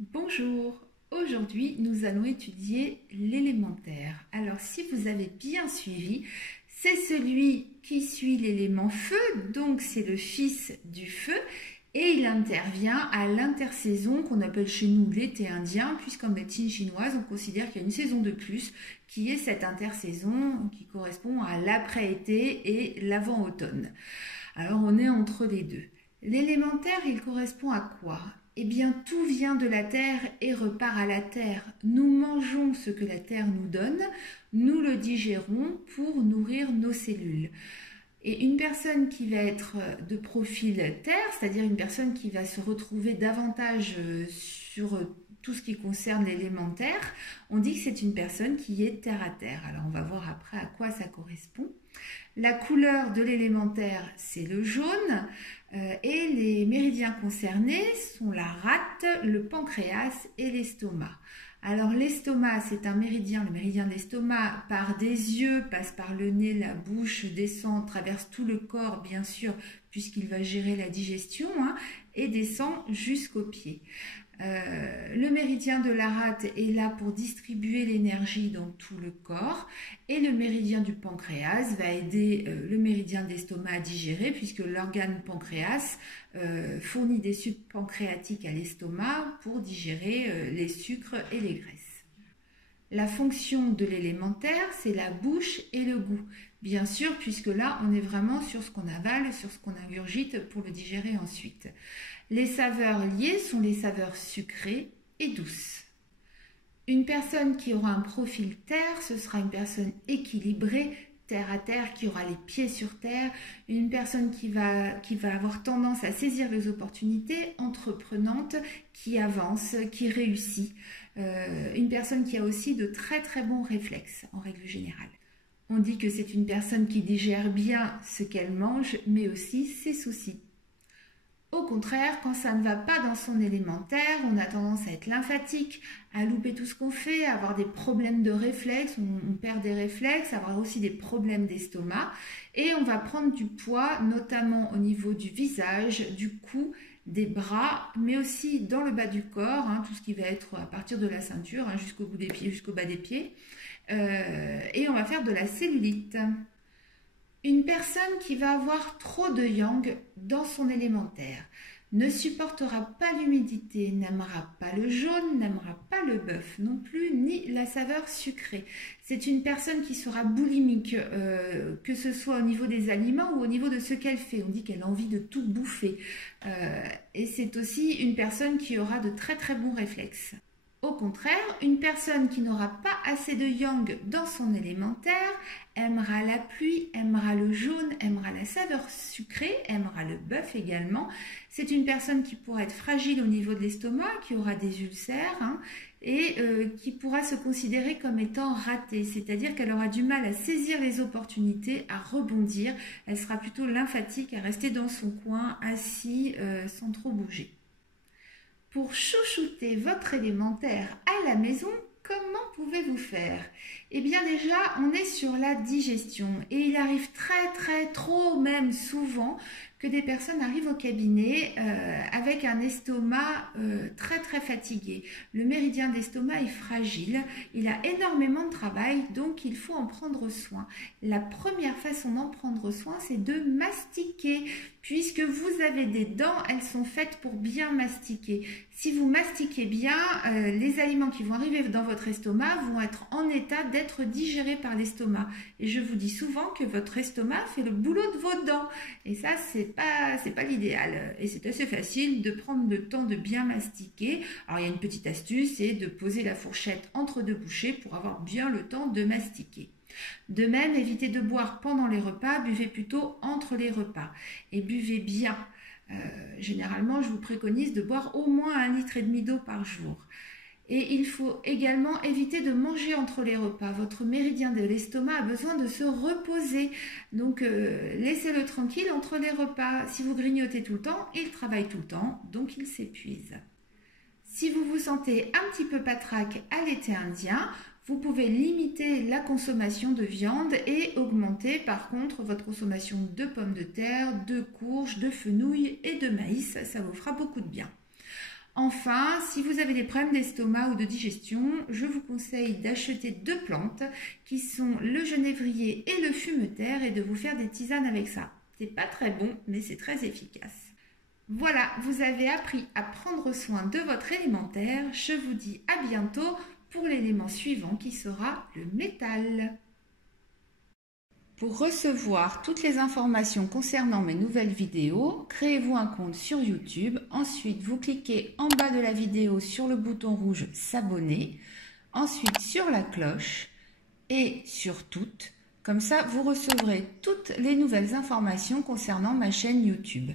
Bonjour, aujourd'hui nous allons étudier l'élémentaire. Alors si vous avez bien suivi, c'est celui qui suit l'élément feu, donc c'est le fils du feu, et il intervient à l'intersaison qu'on appelle chez nous l'été indien, puisqu'en médecine chinoise on considère qu'il y a une saison de plus qui est cette intersaison qui correspond à l'après-été et l'avant-automne. Alors on est entre les deux. L'élémentaire, il correspond à quoi? Eh bien, tout vient de la terre et repart à la terre. Nous mangeons ce que la terre nous donne, nous le digérons pour nourrir nos cellules. Et une personne qui va être de profil terre, c'est-à-dire une personne qui va se retrouver davantage sur tout ce qui concerne l'élémentaire, on dit que c'est une personne qui est terre à terre. Alors on va voir après à quoi ça correspond. La couleur de l'élémentaire, c'est le jaune et les méridiens concernés sont la rate, le pancréas et l'estomac. Alors l'estomac, c'est un méridien, le méridien de l'estomac part des yeux, passe par le nez, la bouche, descend, traverse tout le corps bien sûr, puisqu'il va gérer la digestion, et descend jusqu'aux pieds. Le méridien de la rate est là pour distribuer l'énergie dans tout le corps et le méridien du pancréas va aider le méridien de l'estomac à digérer puisque l'organe pancréas fournit des sucs pancréatiques à l'estomac pour digérer les sucres et les graisses. La fonction de l'élémentaire, c'est la bouche et le goût. Bien sûr, puisque là, on est vraiment sur ce qu'on avale, sur ce qu'on ingurgite pour le digérer ensuite. Les saveurs liées sont les saveurs sucrées et douces. Une personne qui aura un profil terre, ce sera une personne équilibrée, terre à terre, qui aura les pieds sur terre, une personne qui va avoir tendance à saisir les opportunités, entreprenante, qui avance, qui réussit. Une personne qui a aussi de très très bons réflexes en règle générale. On dit que c'est une personne qui digère bien ce qu'elle mange, mais aussi ses soucis. Au contraire, quand ça ne va pas dans son élémentaire, on a tendance à être lymphatique, à louper tout ce qu'on fait, à avoir des problèmes de réflexes, on perd des réflexes, à avoir aussi des problèmes d'estomac, et on va prendre du poids, notamment au niveau du visage, du cou, des bras, mais aussi dans le bas du corps, tout ce qui va être à partir de la ceinture jusqu'au bout des pieds, jusqu'au bas des pieds, et on va faire de la cellulite. Une personne qui va avoir trop de yang dans son élémentaire ne supportera pas l'humidité, n'aimera pas le jaune, n'aimera pas le bœuf non plus, ni la saveur sucrée. C'est une personne qui sera boulimique, que ce soit au niveau des aliments ou au niveau de ce qu'elle fait. On dit qu'elle a envie de tout bouffer. Et c'est aussi une personne qui aura de très très bons réflexes. Au contraire, une personne qui n'aura pas assez de yang dans son élémentaire aimera la pluie, aimera le jaune, aimera la saveur sucrée, aimera le bœuf également. C'est une personne qui pourra être fragile au niveau de l'estomac, qui aura des ulcères et qui pourra se considérer comme étant ratée, c'est-à-dire qu'elle aura du mal à saisir les opportunités, à rebondir. Elle sera plutôt lymphatique, à rester dans son coin, assis, sans trop bouger. Pour chouchouter votre élémentaire à la maison, comment pouvez-vous faire? Eh bien déjà, on est sur la digestion et il arrive trop même souvent que des personnes arrivent au cabinet avec un estomac très fatigué. Le méridien d'estomac est fragile, il a énormément de travail, donc il faut en prendre soin. La première façon d'en prendre soin, c'est de mastiquer. Puisque vous avez des dents, elles sont faites pour bien mastiquer. Si vous mastiquez bien, les aliments qui vont arriver dans votre estomac vont être en état d'être digérés par l'estomac. Et je vous dis souvent que votre estomac fait le boulot de vos dents. Et ça, c'est pas l'idéal. Et c'est assez facile de prendre le temps de bien mastiquer. Alors, il y a une petite astuce, c'est de poser la fourchette entre deux bouchées pour avoir bien le temps de mastiquer. De même, évitez de boire pendant les repas, buvez plutôt entre les repas et buvez bien. Généralement, je vous préconise de boire au moins 1,5 litre d'eau par jour. Et il faut également éviter de manger entre les repas. Votre méridien de l'estomac a besoin de se reposer. Donc, laissez-le tranquille entre les repas. Si vous grignotez tout le temps, il travaille tout le temps, donc il s'épuise. Si vous vous sentez un petit peu patraque à l'été indien, vous pouvez limiter la consommation de viande et augmenter par contre votre consommation de pommes de terre, de courges, de fenouil et de maïs. Ça vous fera beaucoup de bien. Enfin, si vous avez des problèmes d'estomac ou de digestion, je vous conseille d'acheter 2 plantes qui sont le genévrier et le fumeterre et de vous faire des tisanes avec ça. C'est pas très bon, mais c'est très efficace. Voilà, vous avez appris à prendre soin de votre élémentaire. Je vous dis à bientôt pour l'élément suivant qui sera le métal. Pour recevoir toutes les informations concernant mes nouvelles vidéos, créez-vous un compte sur YouTube. Ensuite, vous cliquez en bas de la vidéo sur le bouton rouge s'abonner. Ensuite, sur la cloche et sur toutes. Comme ça, vous recevrez toutes les nouvelles informations concernant ma chaîne YouTube.